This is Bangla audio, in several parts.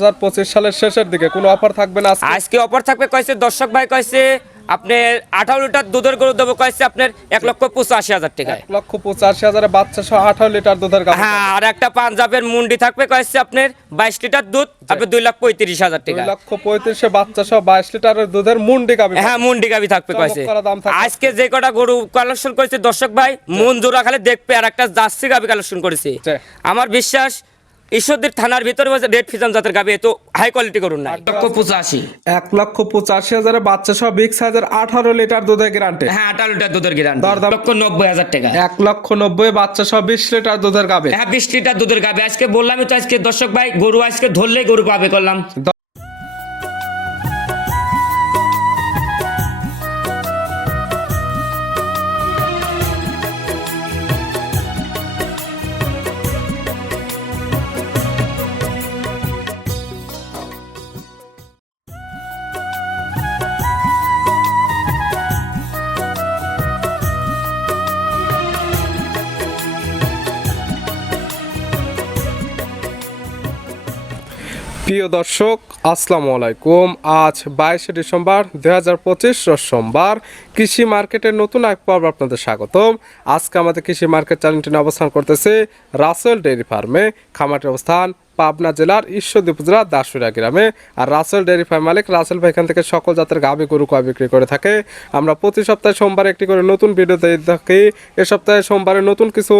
2025 সালের শেষের দিকে কোনো অফার থাকবে না আজকে অফার থাকবে কইছে দর্শক ভাই কইছে আপনার 18 লিটার দুধের গরু দেবো কইছে আপনার 1,85,000 টাকা 1,85,000 বাচ্চা সহ 18 লিটার দুধের গাভী। হ্যাঁ, আর একটা পাঞ্জাবের মুন্ডি থাকবে কইছে আপনার 22 লিটার দুধ আপনার 2,35,000 টাকা 2,35,000 বাচ্চা সহ 22 লিটারের দুধের মুন্ডি গাভী। হ্যাঁ, মুন্ডি গাভী থাকবে কইছে। আজকে যে কটা গরু কালেকশন করেছে দর্শক ভাই মন জোড়া খালি দেখবে, আর একটা জার্সি গাভী কালেকশন করেছে। আমার বিশ্বাস ঈশ্বরদীর থানার ভিতরে রেড ফিজাম জাতের গাভী, তো হাই কোয়ালিটি করুন না। 1,85,000 বাচ্চা সহ বিগ সাইজের 18 লিটার দুধের গ্যারান্টি। হ্যাঁ, 18 লিটার দুধের গ্যারান্টি। 1,90,000 টাকা। 1,90,000 বাচ্চা সহ 20 লিটার দুধের গাভী। হ্যাঁ, 20 লিটার দুধের গাভী। আজকে বললামই তো, আজকে দর্শক ভাই গরু আজকে ধরলেই গরু পাবে করলাম। প্রিয় দর্শক আসসালামু আলাইকুম। আজ 22 ডিসেম্বর 2025 সোমবার। কৃষি মার্কেটের নতুন এক পর্ব আপনাদের স্বাগতম। আজকে আমাদের কৃষি মার্কেট চ্যানেলটি অবস্থান করতেছে রাসেল ডেইরি ফার্মে। খামারটির অবস্থান পাবনা জেলার ঈশ্বরদী উপজেলার দাসুরিয়া গ্রামে। আর রাসেল ডেইরি ফার্ম মালিক রাসেল ভাই এখান থেকে সকল জাতের গাভী গরু কয় বিক্রি করে থাকে। আমরা প্রতি সপ্তাহে সোমবার একটি করে নতুন ভিডিও দিয়ে থাকি। এ সপ্তাহে সোমবারে নতুন কিছু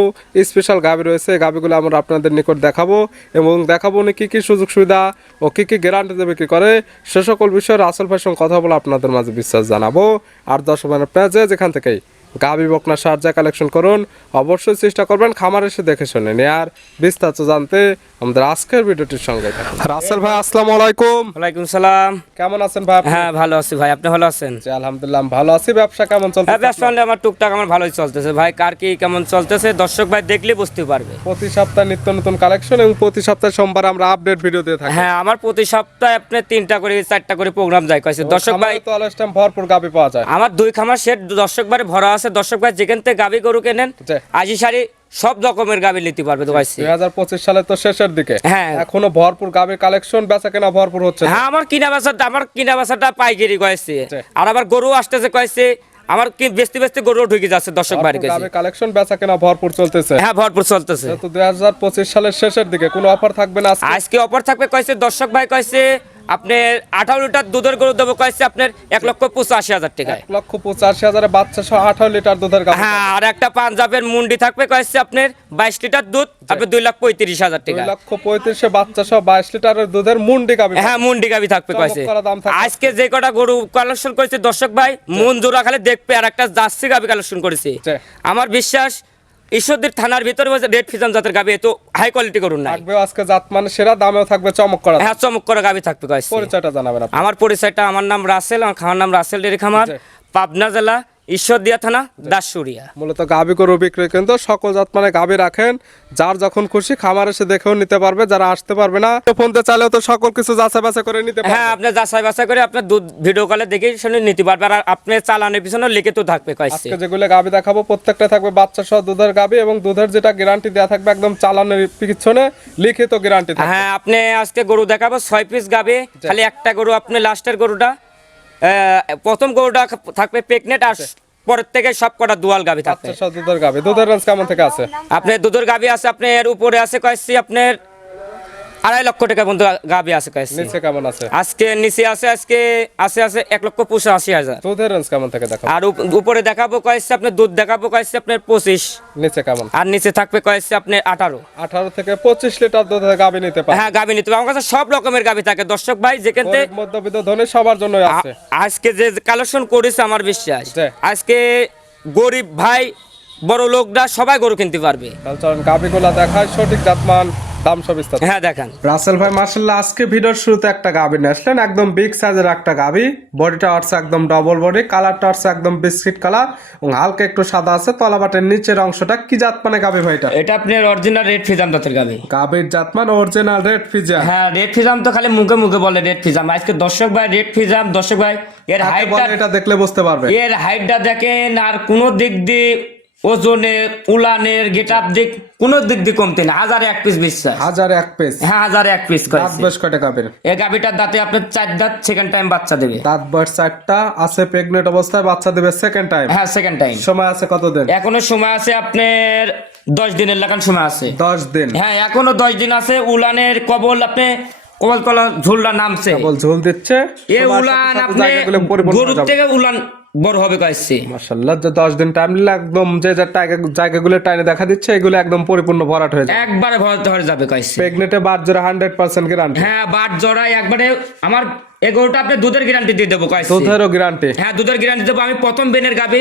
স্পেশাল গাভী রয়েছে, গাভীগুলো আমরা আপনাদের নিকট দেখাবো এবং দেখাবো উনি কী কী সুযোগ সুবিধা ও কী কী গ্যারান্টিতে বিক্রি করে, সে সকল বিষয়ে রাসেল ভাইয়ের সঙ্গে কথা বলে আপনাদের মাঝে বিশ্বাস জানাবো। আর দর্শক পেঁয়াজে যেখান থেকেই গাভী বকনা সার কালেকশন করুন, অবশ্যই চেষ্টা করবেন খামার এসে দেখে শুনে নিয়ে। আর বিস্তারিত জানতে আমাদের আজকের ভিডিওটির সঙ্গে থাকুন। রাসেল ভাই আসসালামু আলাইকুম। ওয়ালাইকুম সালাম। কেমন আছেন ভাই? হ্যাঁ, ভালো আছি ভাই, আপনি ভালো আছেন? জি আলহামদুলিল্লাহ ভালো আছি। ব্যবসা কেমন চলছে? হ্যাঁ, ব্যবসা আমার টুকটাক আমার ভালোই চলতেছে ভাই। কার কি কেমন চলতেছে দর্শক ভাই দেখলে বুঝতে পারবে। প্রতি সপ্তাহে নিত্য নতুন কালেকশন এবং প্রতি সপ্তাহে সোমবার আমরা আপডেট ভিডিও দিয়ে থাকি। হ্যাঁ, আমার প্রতি সপ্তাহে আপনি 3টা করে 4টা করে প্রোগ্রাম যায় কইছে দর্শক ভাই। তো অলস টাইম ভরপুর গাভী পাওয়া যায়। আমার 2 খামার সেট দর্শক ভাই ভরা আছে। দর্শক ভাই যেখান থেকে গাভী গরু কেনেন আজি সারি সব রকমের গাভী নিতে পারবে তো কইছে। 2025 সালে তো শেষের দিকে, হ্যাঁ এখনো ভরপুর গাভীর কালেকশন, বেচা কেনা ভরপুর হচ্ছে। হ্যাঁ, আমার কিনা বেচাটা পাইকারি কইছে। আর আবার গরু আসতেছে কইছে, আমার কি বেচতে গরু ঢুকে যাচ্ছে দর্শক বাড়ি কাছে। গাভীর কালেকশন বেচা কেনা ভরপুর চলতেছে। হ্যাঁ, ভরপুর চলতেছে। তো 2025 সালের শেষের দিকে কোনো অফার থাকবে না আজকে অফার থাকবে কইছে দর্শক ভাই কইছে আপনার 18 লিটার দুধের গরু দেবো কইছে আপনার 1,85,000 টাকা 1,85,000 বাচ্চা সহ 18 লিটার দুধের গাভী। হ্যাঁ, আর একটা পাঞ্জাবের মুন্ডি থাকবে কইছে আপনার 22 লিটার দুধ আপনার 2,35,000 টাকা 2,35,000 বাচ্চা সহ 22 লিটারের দুধের মুন্ডি গাভী। হ্যাঁ, মুন্ডি গাভী থাকবে কইছে। আজকে যে কটা গরু কালেকশন করেছে দর্শক ভাই মন জোড়া খালি দেখবে, আর একটা জার্সি গাভী কালেকশন করেছে। আমার বিশ্বাস ঈশ্বরদীর থানার ভিতরে রেড ফিজাম জাতের গাভী, তো হাই কোয়ালিটি করুন না। থাকবে আজকে জাত মানে সেরা, দামেও থাকবে চমক করা। হ্যাঁ, চমক করা গাভী থাকবে কইছে। পরিচয়টা জানাবেন আপনি? আমার পরিচয়টা, আমার নাম রাসেল, আমার খামার নাম রাসেল ডেইরি খামার, পাবনা জেলা ঈশ্বরদীয়া থানা দাসুরিয়া। মূলত গাভী গরু বিক্রি কিন্তু সকল জাত মানে গাভী রাখেন, যার যখন খুশি খামার এসে দেখেও নিতে পারবে, যারা আসতে পারবে না ফোনতে চাইলেও তো সকল কিছু যাচাই বাছাই করে নিতে পারবে। হ্যাঁ, আপনি যাচাই বাছাই করে আপনার দুধ ভিডিও কলে দেখে শুনে নিতে পারবে। আর আপনি চালানের পিছনে লিখিত থাকবে কইছে। আজকে যেগুলো গাভী দেখাবো প্রত্যেকটা থাকবে বাচ্চা সহ দুধের গাভী, এবং দুধের যেটা গ্যারান্টি দেয়া থাকবে একদম চালানের পিছনে লিখিত গ্যারান্টি থাকবে। হ্যাঁ, আপনি আজকে গরু দেখাবো 6 পিস গাভী, খালি একটা গরু আপনি লাস্টের গরুটা প্রথম গরুটা থাকবে প্রেগনেন্ট, আর পরের থেকে সব কটা দুয়াল গাভী থাকবে। বাচ্চা সহ দুধের গাভী। দুধের রেঞ্জ কেমন থেকে আছে? আপনি দুধের গাভী আছে আপনার উপরে আছে কইছি আপনার 2.5 লক্ষ টাকা বন্ধু গাভী আছে কইছি। নিচে কেমন আছে? আজকে নিচে আছে আজকে আছে 1,85,000। দুধের রেঞ্জ কেমন থেকে দেখাবো? আর উপরে দেখাবো কইছে আপনার দুধ দেখাবো কইছে আপনার 25। নিচে কেমন? আর নিচে থাকবে কইছে আপনার 18 থেকে 25 লিটার দুধের গাভী নিতে পারবে। হ্যাঁ, গাভী নিতে পারবে। আমার কাছে সব রকমের গাভী থাকে দর্শক ভাই, যেখানে মধ্যবিত্ত ধনী সবার জন্য আছে। আজকে যে কালেকশন করেছে আমার বিশ্বাস আজকে গরিব ভাই বড় লোকরা সবাই গরু কিনতে পারবে। চলুন গাভীগুলা দেখায়, সঠিক জাতমান দাম সব বিস্তারিত। হ্যাঁ, দেখান। রাসেল ভাই মাশাআল্লাহ আজকে ভিডিওর শুরুতে একটা গাভী নিয়ে আসলেন, একদম বিগ সাইজের একটা গাভী। বডিটা হচ্ছে একদম ডবল বডি, কালারটা হচ্ছে একদম বিস্কিট কালার এবং হালকা একটু সাদা আছে। তলাবাটের নিচের অংশটা কি জাত মানে গাভী ভাই? এটা আপনার অরিজিনাল রেড ফিজাম জাতের গাভী। গাভীর জাত মানে অরিজিনাল রেড ফিজাম। হ্যাঁ, রেড ফিজাম তো খালি মুখে মুখে বলে রেড ফিজাম। আজকে দর্শক ভাই রেড ফিজাম, দর্শক ভাই এর হাইটটা এটা দেখলে বুঝতে পারবে। এর হাইটটা দেখেন, আর কোন দিক দিয়ে ওজনের উলানের গেটআপ দিক কোন দিক দিয়ে কমতে না, 1001 পিস বিশ্বাস। 1001 পিস। হ্যাঁ 1001 পিস দাঁত কইছে। বয়স কয়টা গাবের? এই গাবিটার দাঁতে আপনার 4 দাঁত, সেকেন্ড টাইম বাচ্চা দেবে। দাঁত বয়স 4টা আছে, প্রেগনেন্ট অবস্থায় বাচ্চা দেবে সেকেন্ড টাইম। হ্যাঁ সেকেন্ড টাইম। সময় আছে কতদিন? এখনো সময় আছে আপনার 10 দিনের লাগান সময় আছে। 10 দিন। হ্যাঁ এখনো 10 দিন আছে। উলানের কবল আপনি কবল কলা ঝুলটা নামছে, কেবল ঝোল দিচ্ছে। এই উলান আপনি গরুর থেকে উলান বড় হবে কইছে। মাশাআল্লাহ, যে 10 দিন টাইম নিলে একদম যে যে জায়গাগুলো টাইনে দেখা দিচ্ছে এগুলো একদম পরিপূর্ণ ভরাট হয়ে যাবে, একবারে ভরাট হয়ে যাবে কইছে। প্রেগনেন্টে বাট জোড়া 100% গ্যারান্টি। হ্যাঁ বাট জোড়া একবারে আমার এগোটা আপনি দুধের গ্যারান্টি দিয়ে দেবো কইছে। দুধেরও গ্যারান্টি? হ্যাঁ দুধের গ্যারান্টি দেবো। আমি প্রথম বেনের গাবি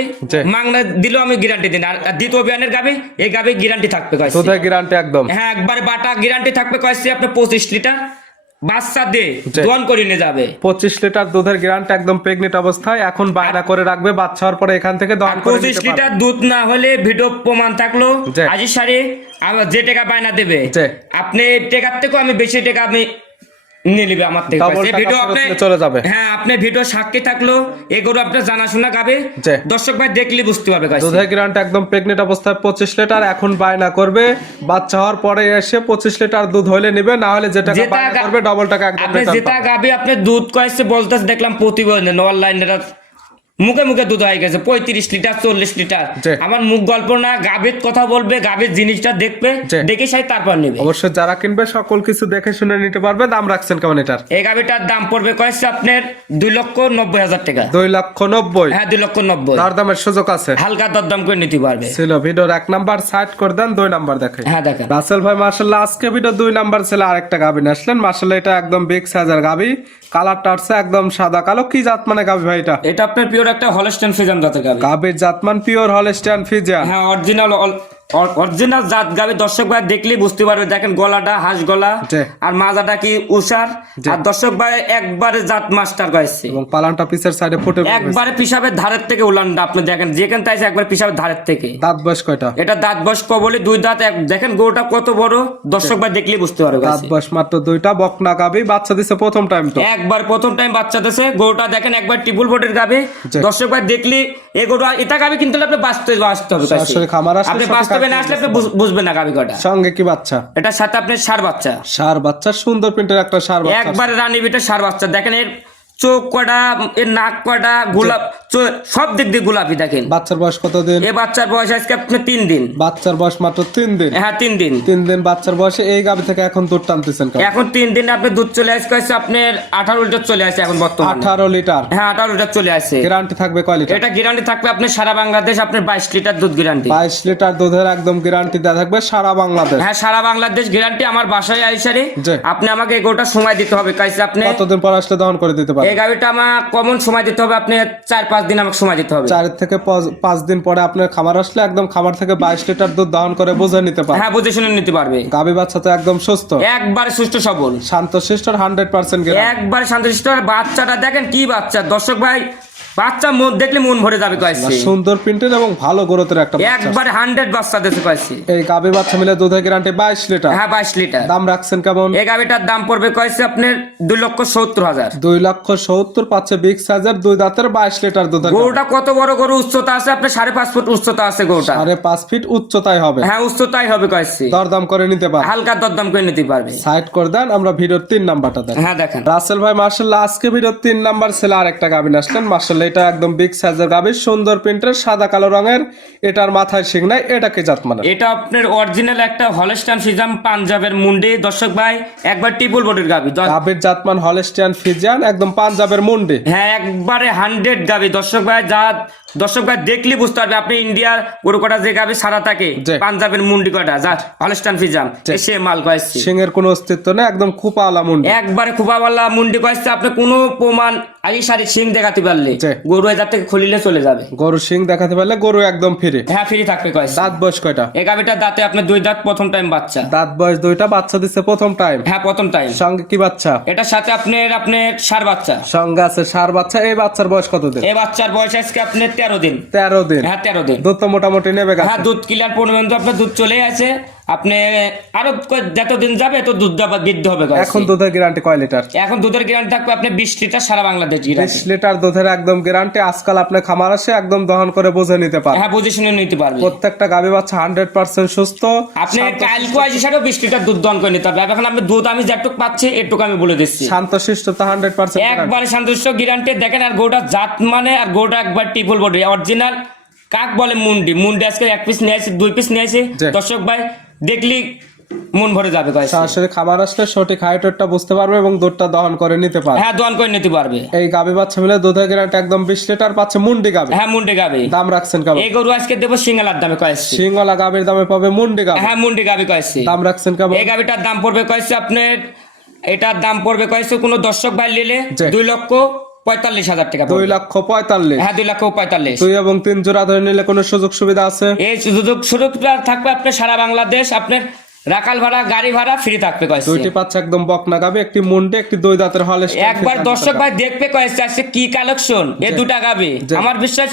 মাংনা দিলেও আমি গ্যারান্টি দিই, আর দ্বিতীয় বেনের গাবি এই গাবি গ্যারান্টি থাকবে কইছে। দুধের গ্যারান্টি একদম। হ্যাঁ একবারে বাটা গ্যারান্টি থাকবে কইছে। আপনি 25 লিটার বাচ্চা দে দোয়ান করে নিয়ে যাবে। 25 লিটার দুধের গ্যারান্টি একদম প্রেগনেন্ট অবস্থায়। এখন বায়না করে রাখবে, বাচ্চা হওয়ার পরে এখান থেকে দহন করে নিতে 25 পারবে। লিটার দুধ না হলে ভিডিও প্রমাণ থাকলো আজি সারি আমার যে টাকা বায়না দেবে আপনি টাকার থেকেও আমি বেশি টাকা আমি নিয়ে নিবে আমার থেকে। ভিডিও আপনি চলে যাবে। হ্যাঁ আপনি ভিডিও সাক্ষী থাকলো এগুলো আপনার জানাশোনা গাবে, দর্শক ভাই দেখলে বুঝতে পারবে। দুধের গ্যারান্টি একদম প্রেগনেন্ট অবস্থায় 25 লিটার। এখন বায়না করবে, বাচ্চা হওয়ার পরে এসে 25 লিটার দুধ হইলে নিবে, না হলে যেটা বায়না করবে ডবল টাকা একদম আপনি রিটার্ন যেটা পাবে। গাবে আপনি দুধ কইছে বলতেছে দেখলাম প্রতিবেদন অনলাইনে মুখে মুখে দুধ হয়ে গেছে 35 লিটার 40 লিটার। আমার মুখ গল্প না, গাভীর কথা বলবে, গাভীর জিনিসটা দেখবে, দেখে সেই তারপর নেবে। অবশ্যই যারা কিনবে সকল কিছু দেখে শুনে নিতে পারবে। দাম রাখছেন কেমন এটার? এই গাভীটার দাম পড়বে কয়েছে আপনার 2,90,000 টাকা। 2,90,000? হ্যাঁ 2,90,000। দরদামের সুযোগ আছে? হালকা দরদাম করে নিতে পারবে। ছিল ভিডিওর 1 নাম্বার সাইড করে দেন, 2 নাম্বার দেখেন। হ্যাঁ দেখেন রাসেল ভাই মাশাআল্লাহ আজকে ভিডিও 2 নাম্বার ছিল, আরেকটা গাভী নিয়ে আসলেন। মাশাআল্লাহ এটা একদম বিগ সাইজের গাভী, কালারটা আছে একদম সাদা কালো। কি জাত মানে গাভী ভাই এটা? এটা আপনার পিওর একটা হলস্টাইন ফ্রিজিয়ান জাতের গাভী। গাভীর জাতমান পিওর হলস্টাইন ফ্রিজিয়ান? হ্যাঁ অরিজিনাল জাত গাভী। দর্শক ভাই দেখলেই বুঝতে পারবে। দেখেন গলাটা হাঁস গলা, আর মাজাটা কি উষার, আর দর্শক ভাই একবারে জাত মাস্টার কইছে। এবং পালানটা পিছের সাইডে ফুটে একবারে পিসাবের ধারের থেকে উলানটা আপনি দেখেন, যেখান তাইছে একবারে পিসাবের ধারের থেকে। দাঁত বয়স কয়টা? এটা দাঁত বয়স কবলে 2 দাঁত। দেখেন গরুটা কত বড়, দর্শক ভাই দেখলেই বুঝতে পারবে। দাঁত বয়স মাত্র 2টা, বকনা গাভী, বাচ্চা দিছে প্রথম টাইম। তো একবার প্রথম টাইম বাচ্চা দিছে গরুটা। দেখেন একবার ট্রিপল বডির গাভী। দর্শক ভাই দেখলি এই গরুটা এটা গাভী কিন্তু আপনি বাঁচতে হবে। সরাসরি খামার আসলে আপনি বাস্তবে না আসলে আপনি বুঝবেন না গাভী কটা। সঙ্গে কি বাচ্চা? এটার সাথে আপনি ষাঁড় বাচ্চা। ষাঁড় বাচ্চা, সুন্দর প্রিন্টের একটা ষাঁড় বাচ্চা। একবার রানী বিটের ষাঁড় বাচ্চা। দেখেন এর চোখ কটা, এর নাক কটা, গোলাপ সব দিক দিয়ে গোলাপি। দেখেন বাচ্চার বয়স কতদিন? এই বাচ্চার বয়স আজকে আপনি 3 দিন। বাচ্চার বয়স মাত্র 3 দিন? হ্যাঁ 3 দিন। 3 দিন বাচ্চার বয়সে এই গাভী থেকে এখন দুধ টানতেছেন কেমন? এখন 3 দিন আপনি দুধ চলে আসছে আপনার 18 লিটার চলে আসে এখন বর্তমানে। 18 লিটার? হ্যাঁ 18 লিটার চলে আসে। গ্যারান্টি থাকবে কয় লিটার? এটা গ্যারান্টি থাকবে আপনার সারা বাংলাদেশ আপনার 22 লিটার দুধ গ্যারান্টি। 22 লিটার দুধের একদম গ্যারান্টি দেওয়া থাকবে সারা বাংলাদেশ? হ্যাঁ সারা বাংলাদেশ গ্যারান্টি। আমার বাসায় আইসারে আপনি আমাকে এগোটা সময় দিতে হবে। কাইছে আপনি কতদিন পর আসলে দহন করে দিতে পারবেন? এই গাড়িটা আমার কমন সময় দিতে হবে। আপনি 4-5 দিন আমাকে সময় দিতে হবে। 4 থেকে 5 দিন পরে আপনার খামার আসলে একদম খামার থেকে 22 লিটার দুধ দহন করে বুঝে নিতে পারবে। হ্যাঁ বুঝে শুনে নিতে পারবে। গাভী বাচ্চা তো একদম সুস্থ, একবারে সুস্থ সবল, শান্তশিষ্ট, 100% গ্যারান্টি। একবারে শান্তশিষ্ট। বাচ্চাটা দেখেন কি বাচ্চা, দর্শক ভাই বাচ্চা মন দেখলে মন ভরে যাবে কইছে। সুন্দর প্রিন্টের এবং ভালো গ্রোথের একটা বাচ্চা, একবারে 100 বাচ্চা দিতে কইছে। এই গাভী বাচ্চা মিলে দুধের গ্যারান্টি 22 লিটার? হ্যাঁ 22 লিটার। দাম রাখছেন কেমন? এই গাভীটার দাম পড়বে কইছে আপনার 2,70,000। 2,70,000 পাচ্ছে বিগ সাইজের 2 দাঁতের 22 লিটার দুধের। গরুটা কত বড় গরু, উচ্চতা আছে আপনার 5.5 ফুট উচ্চতা আছে গরুটা। 5.5 ফিট উচ্চতায় হবে? হ্যাঁ উচ্চতাই হবে কইছে। দরদাম করে নিতে পারবে? হালকা দরদাম করে নিতে পারবে। সাইড করে দেন, আমরা ভিডিওর 3 নাম্বারটা দেখেন। হ্যাঁ দেখেন রাসেল ভাই মাশাআল্লাহ আজকে ভিডিওর 3 নাম্বার ছিল আরেকটা গাভী আসলেন। মাশাআল্লাহ এটা একদম বিগ সাইজের গাভী, সুন্দর প্রিন্টের, সাদা কালো রঙের। এটার মাথায় শিং নাই, এটা কি জাত মানে? এটা আপনার অরিজিনাল একটা হলস্টাইন ফ্রিজিয়ান পাঞ্জাবের মুন্ডি। দর্শক ভাই একবার ট্রিপল বডির গাভী। গাভীর জাতমান হলস্টাইন ফ্রিজিয়ান, একদম পাঞ্জাবের মুন্ডি। হ্যাঁ একবারে 100 গাভী। দর্শক ভাই দর্শক ভাই দেখলি বুঝতে পারবে। আপনি ইন্ডিয়ার গরু কটা যে গাভী সারা থাকে, পাঞ্জাবের মুন্ডি কটা যা হলস্টাইন ফ্রিজিয়ান, সে মাল কয়েছে। সিংয়ের কোনো অস্তিত্ব নেই, একদম খোপাওয়ালা মুন্ডি। একবারে খোপাওয়ালা মুন্ডি কয়েছে। আপনি কোনো প্রমাণ আগে সারি সিং দেখাতে পারলে গরু এজার থেকে খুলিলে চলে যাবে। গরু সিং দেখাতে পারলে গরু একদম ফ্রি। হ্যাঁ ফ্রি থাকবে কয়েছে। দাঁত বয়স কয়টা? এই গাভীটার দাঁতে আপনার 2 দাঁত, প্রথম টাইম বাচ্চা। দাঁত বয়স 2টা, বাচ্চা দিচ্ছে প্রথম টাইম? হ্যাঁ প্রথম টাইম। সঙ্গে কি বাচ্চা? এটার সাথে আপনার ষাঁড় বাচ্চা সঙ্গে আছে ষাঁড় বাচ্চা। এই বাচ্চার বয়স কতদিন? এই বাচ্চার বয়স আজকে আপনার 13 দিন। 13 দিন? হ্যাঁ 13 দিন। দুধ তো মোটামুটি নেবে? হ্যাঁ দুধ ক্লিয়ার 15 আপনার দুধ চলে আছে। আপনি আরো যতদিন যাবে তো দুধ বৃদ্ধি হবে। এখন দুধের গ্যারান্টি কয় লিটার? এখন দুধের গ্যারান্টি থাকবে আপনি 20 লিটার সারা বাংলাদেশ। 20 লিটার দুধের একদম গ্যারান্টি। আজকাল আপনি খামার আসে একদম দহন করে বুঝে নিতে পারবেন। হ্যাঁ বুঝে শুনে নিতে পারবে। প্রত্যেকটা গাভী বাচ্চা 100% সুস্থ। আপনি কালকে আসি সাথে 20 লিটার দুধ দহন করে নিতে পারবে। এখন আমি দুধ আমি যেটুকু পাচ্ছি এটুকু আমি বলে দিচ্ছি। শান্তশিষ্টতা 100% একবারে শান্তশিষ্ট গ্যারান্টি। দেখেন আর গোটা জাত মানে আর গোটা একবার ট্রিপল বডি অরিজিনাল। কাক বলে মুন্ডি। মুন্ডি আজকে 1 পিস নিয়ে আসি 2 পিস নিয়ে আসি। দর্শক ভাই দেখলি মন ভরে যাবে। সরাসরি খামার আসলে সঠিক হাইটটা বুঝতে পারবে এবং দুধটা দহন করে নিতে পারবে। হ্যাঁ দহন করে নিতে পারবে। এই গাভী বাচ্চা মিলে দুধের গ্যারান্টি একদম 20 লিটার পাচ্ছে মুন্ডি গাভী। হ্যাঁ মুন্ডি গাভী। দাম রাখছেন কেমন? এই গরু আজকে দেব সিঙ্গালার দামে কয়েছি। সিঙ্গলা গাভীর দামে পাবে মুন্ডি গাভী। হ্যাঁ মুন্ডি গাভী কয়েছি। দাম রাখছেন কেমন? এই গাভীটার দাম পড়বে কয়েছে আপনার, এটার দাম পড়বে কয়েছে কোনো দর্শক ভাই নিলে 2,45,000 টাকা। 2,45,000। হ্যাঁ 2,45,000। 2 এবং 3 জোড়া ধরে নিলে কোনো সুযোগ সুবিধা আছে? এই সুযোগ থাকবে আপনার সারা বাংলাদেশ আপনার রাখাল ভাড়া গাড়ি ভাড়া ফ্রি থাকবে কয়েছে। দুইটি পাচ্ছে একদম বকনা গাভী, একটি মুন্ডি, একটি দুই দাঁতের হলে। একবার দর্শক ভাই দেখবে কয়েছে আজকে কি কালেকশন এই দুটা গাভী। আমার বিশ্বাস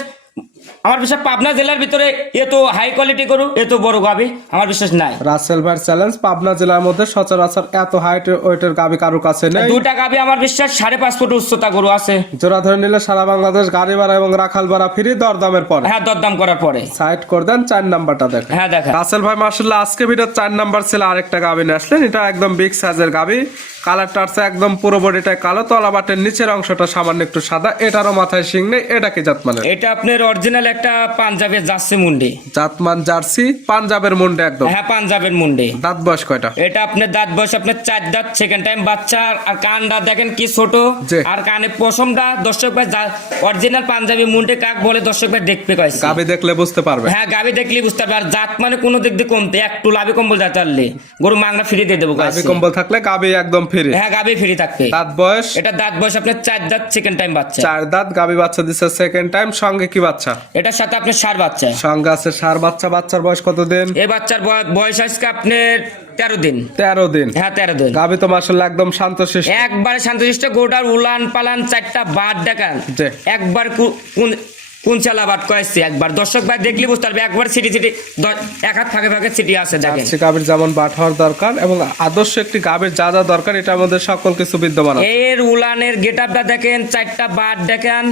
পাবনা জেলার ভিতরে এত হাই কোয়ালিটি গরু এত বড় গাভী আমার বিশ্বাস নাই। রাসেল ভাই চ্যালেঞ্জ, পাবনা জেলার মধ্যে সচরাচর এত হাইট ওয়েটের গাভী কারো কাছে নেই। দুটা গাভী আমার বিশ্বাস 5.5 ফুট উচ্চতা গরু আছে। জোড়া ধরে নিলে সারা বাংলাদেশ গাড়ি ভাড়া এবং রাখাল ভাড়া ফ্রি দরদামের পরে। হ্যাঁ দরদাম করার পরে। সাইড করে দেন 4 নাম্বারটা দেখেন। হ্যাঁ দেখেন রাসেল ভাই মাশাআল্লাহ আজকে ভিডিও 4 নাম্বার ছিল আরেকটা গাভী নিয়ে আসলেন। এটা একদম বিগ সাইজের গাভী। কালারটা আছে একদম পুরো বডিটা কালো, তলা বাটের নিচের অংশটা সামান্য একটু সাদা। এটারও মাথায় শিং নেই। এটা কি জাত মানে? এটা আপনার অরিজিনাল একটা পাঞ্জাবের জার্সি মুন্ডি। জাতমান জার্সি পাঞ্জাবের মুন্ডি একদম। হ্যাঁ পাঞ্জাবের মুন্ডি। দাঁত বয়স কয়টা? এটা আপনার দাঁত বয়স আপনার 4 দাঁত, সেকেন্ড টাইম বাচ্চা। আর কানটা দেখেন কি ছোট, আর কানে পশমটা দর্শক ভাই অরিজিনাল পাঞ্জাবি মুন্ডি কাক বলে দর্শক ভাই দেখবে কয়েছে। গাভী দেখলে বুঝতে পারবে। হ্যাঁ গাভী দেখলে বুঝতে পারবে। আর জাত মানে কোনো দিক দিয়ে কমতে একটু লাভি কম্বল জাত আনলে গরু মাংনা ফ্রি দিয়ে দেবো। গাভী কম্বল থাকলে গাভী একদম ফ্রি। হ্যাঁ গাভী ফ্রি থাকবে। দাঁত বয়স? এটা দাঁত বয়স আপনার 4 দাঁত, সেকেন্ড টাইম বাচ্চা। 4 দাঁত গাভী বাচ্চা দিচ্ছে সেকেন্ড টাইম। সঙ্গে কি বাচ্চা? এটার সাথে আপনার ষাঁড় বাচ্চা। সঙ্গে আছে ষাঁড় বাচ্চা। বাচ্চার বয়স কত দিন? এই বাচ্চার বয়স আজকে আপনার 13 দিন। 13 দিন। হ্যাঁ 13 দিন। গাভী তো মাশাআল্লাহ একদম শান্তশিষ্ট। একবারে শান্তশিষ্ট। গোটার উলান পালান 4টা বাট দেখান একবার কোন চালা বাট কয়েছে একবার দর্শক ভাই দেখলে বুঝতে পারবে। একবার সিটি এক হাত ফাঁকে ফাঁকে সিটি আছে দেখেন। গাভীর যেমন বাট হওয়ার দরকার এবং আদর্শ একটি গাভীর যা যা দরকার এটার মধ্যে সকল কিছু বিদ্যমান আছে। এর উলানের গেটআপটা দেখেন, 4টা বাট দেখেন,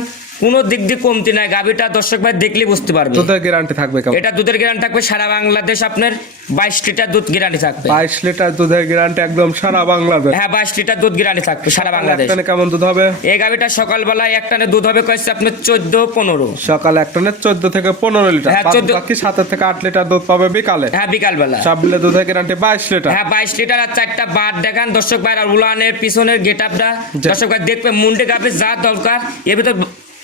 কোনো দিক দিয়ে কমতি নাই। গাভীটা দর্শক ভাই দেখলে বুঝতে পারবে। দুধের গ্যারান্টি থাকবে কেমন? এটা দুধের গ্যারান্টি থাকবে সারা বাংলাদেশ আপনার 22 লিটার দুধ গ্যারান্টি থাকবে। 22 লিটার দুধের গ্যারান্টি একদম সারা বাংলাদেশ। হ্যাঁ 22 লিটার দুধ গ্যারান্টি থাকবে সারা বাংলাদেশ। একটানে কেমন দুধ হবে? এই গাভীটা সকালবেলা একটানে দুধ হবে কয়েছে আপনার 14-15। সকালে একটানে 14 থেকে 15 লিটার। হ্যাঁ, বাকি 7 থেকে 8 লিটার দুধ পাবে বিকালে। হ্যাঁ বিকালবেলা। সব মিলে দুধের গ্যারান্টি 22 লিটার। হ্যাঁ 22 লিটার। আর 4টা বাট দেখান দর্শক ভাই। আর উলানের পিছনের গেটআপটা দর্শক ভাই দেখবে। মুন্ডে গাভী যা দরকার এর ভিতর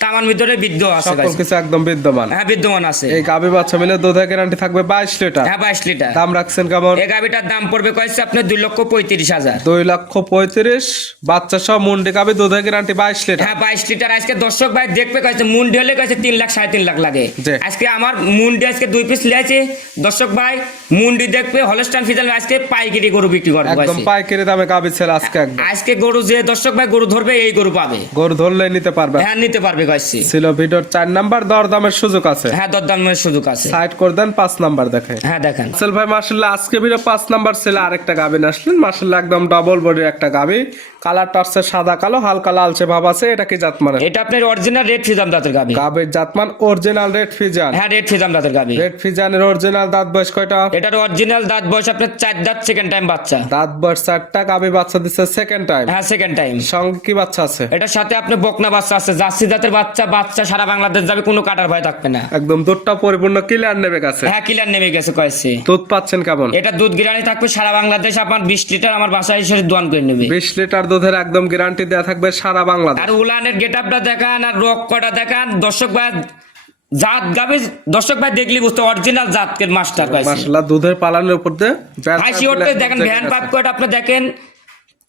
তামান ভিতরে বিদ্য আছে। সকল কিছু একদম বিদ্যমান। হ্যাঁ বিদ্যমান আছে। এই গাভী বাচ্চা মিলে দুধের গ্যারান্টি থাকবে 22 লিটার। হ্যাঁ 22 লিটার। দাম রাখছেন কেমন? এই গাভীটার দাম পড়বে কয়েছে আপনার 2,35,000। 2,35,000 বাচ্চা সহ মুন্ডি গাভী দুধের গ্যারান্টি 22 লিটার। হ্যাঁ 22 লিটার। আজকে দর্শক ভাই দেখবে কয়েছে মুন্ডি হলে কয়েছে 3 লাখ 3.5 লাখ লাগে। আজকে আমার মুন্ডি আজকে 2 পিস লিয়েছে দর্শক ভাই। মুন্ডি দেখবে হলস্টাইন ফিজাল আজকে পাইকারি গরু বিক্রি করবে একদম পাইকারি দামে গাভী ছেলে আজকে একদম। আজকে গরু যে দর্শক ভাই গরু ধরবে এই গরু পাবে। গরু ধরলে নিতে পারবে। হ্যাঁ নিতে পারবে কয়েছে। ছিল ভিডিওর 4 নাম্বার দরদামের সুযোগ আছে। হ্যাঁ দরদামের সুযোগ আছে। সাইড করে দেন 5 নাম্বার দেখেন। হ্যাঁ দেখেন। আসল ভাই মাশাআল্লাহ আজকে ভিডিও 5 নাম্বার ছিল আরেকটা গাভী আসলেন। মাশাআল্লাহ একদম ডাবল বডির একটা গাভী। কালারটা আছে সাদা কালো, হালকা লালচে ভাব আছে। এটা কি জাত মানে? এটা আপনার অরিজিনাল রেড ফিজাম দাঁতের গাভী। গাভীর জাতমান অরিজিনাল রেড ফিজান। হ্যাঁ রেড ফিজাম দাঁতের গাভী। রেড ফিজানের অরিজিনাল দাঁত বয়স কয়টা? এটার অরিজিনাল দাঁত বয়স আপনার 4 দাঁত, সেকেন্ড টাইম বাচ্চা। দাঁত বয়স 4টা। গাভী বাচ্চা দিচ্ছে সেকেন্ড টাইম। হ্যাঁ সেকেন্ড টাইম। সঙ্গে কি বাচ্চা আছে? এটার সাথে আপনি বকনা বাচ্চা আছে, জার্সি জাতের বাচ্চা। বাচ্চা সারা বাংলাদেশ যাবে, কোনো কাটার ভয় থাকবে না। একদম দুধটা পরিপূর্ণ ক্লিয়ার নেবে কাছে। হ্যাঁ ক্লিয়ার নেমে গেছে কয়েছে। দুধ পাচ্ছেন কেমন? এটা দুধ গ্যারান্টি থাকবে সারা বাংলাদেশ। আপনার 20 লিটার আমার বাসায় এসে দোয়ান করে নেবে। 20 লিটার দুধের একদম গ্যারান্টি দেয়া থাকবে সারা বাংলাদেশ। আর উলানের গেটআপটা দেখান, আর রক কটা দেখান দর্শক ভাই। জাত গাবে দর্শক ভাই দেখলি বুঝতে অরিজিনাল জাতকের মাস্টার কয়েছে। মাশাআল্লাহ দুধের পালানের উপর দিয়ে হাসি উঠতে দেখেন। ভ্যান পাপ কোট আপনি দেখেন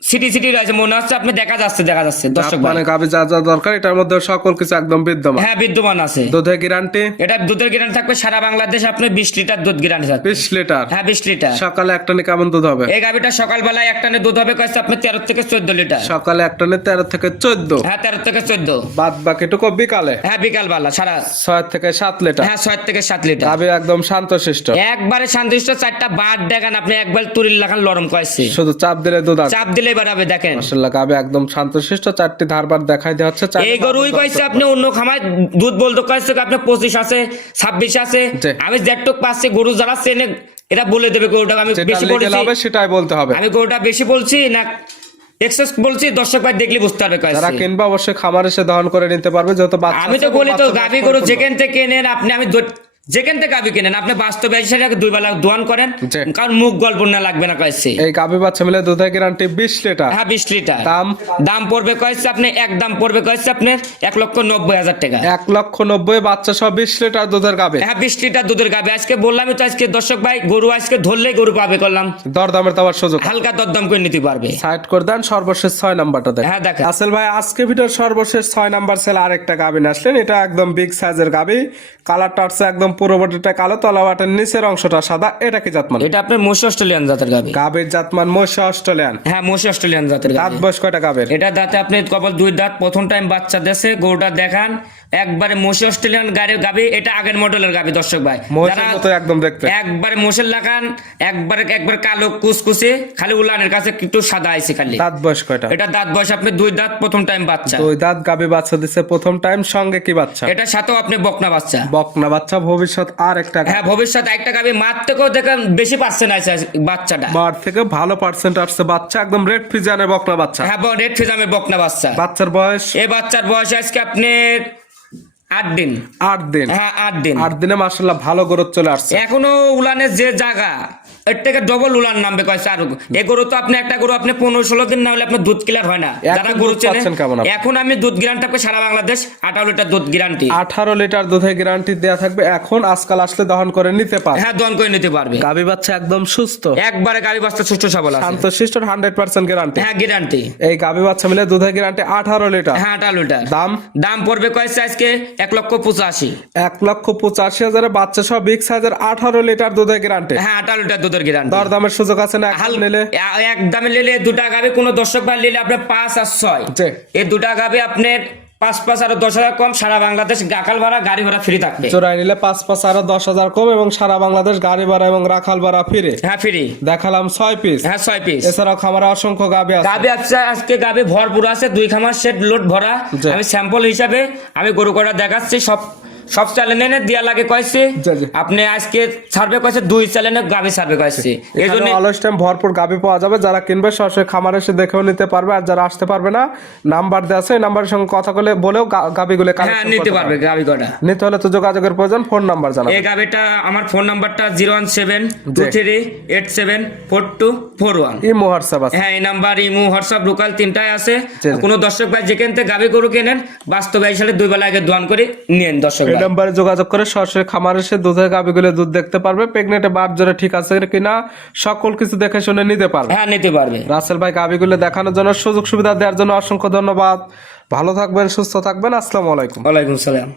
সিটি রয়েছে, মনে হচ্ছে আপনি দেখা যাচ্ছে দর্শক মানে গাভী যা যা দরকার এটার মধ্যে সকল কিছু একদম বিদ্যমান। হ্যাঁ বিদ্যমান আছে। দুধের গ্যারান্টি? এটা দুধের গ্যারান্টি থাকবে সারা বাংলাদেশ। আপনি 20 লিটার দুধ গ্যারান্টি থাকবে। 20 লিটার? হ্যাঁ 20 লিটার। সকালে একটানে কেমন দুধ হবে? এই গাভীটা সকালবেলায় একটানে দুধ হবে কয়েছে আপনার 13 থেকে 14 লিটার। সকালে একটানে 13 থেকে 14? হ্যাঁ 13 থেকে 14। বাদ বাকিটুকু বিকালে? হ্যাঁ বিকালবেলা সারা 6 থেকে 7 লিটার। হ্যাঁ 6 থেকে 7 লিটার। গাভী একদম শান্তশিষ্ট। একবারে শান্তশিষ্ট। 4টা বাট দেখান আপনি একবার তুরিল লাখান লরম কয়েছে। শুধু চাপ দিলে দুধ আসে। চাপ দিলে দেখলেই বাড়াবে দেখেন মাশাআল্লাহ গাবে একদম শান্তশিষ্ট, চারটি ধারবার দেখাই দেওয়া হচ্ছে। এই গরুই কইছে আপনি অন্য খামায় দুধ বলতে কইছে আপনি 25 আছে 26 আছে, আমি যেটুক পাচ্ছি গরু যারা চেনে এটা বলে দেবে গরুটা আমি বেশি বলছি হবে সেটাই বলতে হবে। আমি গরুটা বেশি বলছি না এক্সেস বলছি, দর্শক ভাই দেখলে বুঝতে পারবে কইছে। যারা কিনবে অবশ্যই খামার এসে দহন করে নিতে পারবে, যত বাচ্চা আমি তো বলি তো গাবি গরু যেখান থেকে কেনেন আপনি, আমি যেখান থেকে গাবি কেনেন আপনি বাস্তবে এসে দুই বেলা দোয়ান করেন, কারণ মুখ গল্প না লাগবে না কইছে। এই গাবি বাচ্চা মিলে দুধের গ্যারান্টি 20 লিটার। হ্যাঁ 20 লিটার। দাম পড়বে কইছে আপনি একদম পড়বে কইছে আপনার 1,90,000 টাকা। 1,90,000 বাচ্চা সহ 20 লিটার দুধের গাবি। হ্যাঁ 20 লিটার দুধের গাবি। আজকে বললামই তো, আজকে দর্শক ভাই গরু আজকে ধরলেই গরু পাবে করলাম, দরদামের দেওয়ার সুযোগ, হালকা দরদাম করে নিতে পারবে। সাইড করে দেন, সর্বশেষ 6 নাম্বারটা দেন। হ্যাঁ দেখেন আসল ভাই আজকে ভিডিওর সর্বশেষ 6 নাম্বার সেল আরেকটা গাবি নিয়ে আসলেন। এটা একদম বিগ সাইজের গাবি, কালারটা হচ্ছে একদম পুরো বডিটা কালো, তলা বাটের নিচের অংশটা সাদা। এটা কি জাতমান? এটা আপনার মোশি অস্ট্রেলিয়ান জাতের গাবি। গাবির জাতমান মোশি অস্ট্রেলিয়ান। হ্যাঁ মোশি অস্ট্রেলিয়ান জাতের গাবি। দাঁত বয়স কয়টা গাবির? এটা দাঁতে আপনি কেবল 2 দাঁত, প্রথম টাইম বাচ্চা দেশে গরুটা দেখান একবারে মোশি অস্ট্রেলিয়ান গাবি। এটা আগের মডেলের গাবি দর্শক ভাই, মোশির মতো একদম দেখতে, একবারে মোশের লাগান, একবার কালো কুচকুচে, খালি উলানের কাছে একটু সাদা আইছে খালি। দাঁত বয়স কয়টা? এটা দাঁত বয়স আপনি 2 দাঁত, প্রথম টাইম বাচ্চা। 2 দাঁত গাবি বাচ্চা দিছে প্রথম টাইম, সঙ্গে কি বাচ্চা? এটা সাথেও আপনি বকনা বাচ্চা। বকনা বাচ্চা, ভবিষ্যৎ আর একটা। হ্যাঁ ভবিষ্যৎ একটা গাবি, মার থেকেও দেখেন বেশি পার্সেন্ট আছে বাচ্চাটা, মার থেকে ভালো পার্সেন্ট আসছে বাচ্চা, একদম রেড ফিজানের বকনা বাচ্চা। হ্যাঁ রেড ফিজামের বকনা বাচ্চা। বাচ্চার বয়স? এই বাচ্চার বয়স আজকে আপনি 8 দিন। 8 দিন? হ্যাঁ 8 দিন। 8 দিনে মাশাআল্লাহ ভালো গ্রোথ চলে আসছে। এখনো উলানের যে জায়গা এর থেকে ডবল উলান নামবে কইছে। আর এই গরু তো আপনি একটা গরু আপনি 15-16 দিন না হলে আপনার দুধ ক্লিয়ার হয় না। যারা গরু চেনে এখন আমি দুধ গ্যারান্টি আপনাকে সারা বাংলাদেশ 18 লিটার দুধ গ্যারান্টি। 18 লিটার দুধের গ্যারান্টি দেয়া থাকবে। এখন আজকাল আসলে দহন করে নিতে পারবে। হ্যাঁ দহন করে নিতে পারবে। গাবি বাচ্চা একদম সুস্থ, একবারে গাবি বাচ্চা সুস্থ সবল আছে, শান্তশিষ্ট, 100% গ্যারান্টি। হ্যাঁ গ্যারান্টি। এই গাবি বাচ্চা মিলে দুধের গ্যারান্টি 18 লিটার। হ্যাঁ 18 লিটার। দাম পড়বে কইছে আজকে 1,85,000। 1,85,000 বাচ্চা সহ বিগ সাইজের 18 লিটার দুধের গ্যারান্টি। হ্যাঁ 18 লিটার দুধের গ্যারান্টি। দরদামের সুযোগ আছে না? নিলে একদমে নিলে দুটা গাবি কোন দর্শক ভাই নিলে আপনি 5 আর 6, এই দুটা গাবি আপনার 5 আরো 10,000 কম, সারা বাংলাদেশ গাকাল ভাড়া গাড়ি ভাড়া ফ্রি থাকবে। চোরাই নিলে 5 আরো 10,000 কম এবং সারা বাংলাদেশ গাড়ি ভাড়া এবং রাখাল ভাড়া ফ্রি। হ্যাঁ ফ্রি। দেখালাম 6 পিস। হ্যাঁ 6 পিস। এছাড়াও খামারে অসংখ্য গাবি আছে। গাবি আছে আজকে, গাবি ভরপুর আছে, 2 খামার সেট লোড ভরা। আমি স্যাম্পল হিসাবে আমি গরু কটা দেখাচ্ছি, সব চ্যানেলে দেয়া লাগে কইছে আপনি আজকে ছাড়বে কইছে, 2 চ্যানেলে গাবি ছাড়বে কইছে। এইজন্য অলস টাইম ভরপুর গাবি পাওয়া যাবে। যারা কিনবে সরাসরি খামারে এসে দেখেও নিতে পারবে, আর যারা আসতে পারবে না নাম্বার দেওয়া আছে, এই নাম্বারের সঙ্গে কথা বলেও গাবিগুলো হ্যাঁ নিতে পারবে। গাবি কটা নিতে হলে তো যোগাযোগের প্রয়োজন। ফোন নাম্বার জানাবেন। এই গাবিটা আমার ফোন নাম্বারটা 01723874241। ইমো হোয়াটসঅ্যাপ আছে? হ্যাঁ এই নাম্বার ইমো হোয়াটসঅ্যাপ লোকাল তিনটাই আছে। কোন দর্শক ভাই যেখান থেকে গাবি গরু কেনেন বাস্তবে হিসাবে 2 বেলা আগে দোয়ান করে নিয়েন দর্শক। এই নাম্বারে যোগাযোগ করে সরাসরি খামারে এসে দুধের গাবিগুলো দুধ দেখতে পারবে, প্রেগনেন্টে বাট জোরে ঠিক আছে কিনা সকল কিছু দেখে শুনে নিতে পারবে। হ্যাঁ নিতে পারবে। রাসেল ভাই গাবিগুলো দেখানোর জন্য, সুযোগ সুবিধা দেওয়ার জন্য অসংখ্য ধন্যবাদ। ভালো থাকবেন, সুস্থ থাকবেন। আসসালামু আলাইকুম। ওয়ালাইকুম সালাম।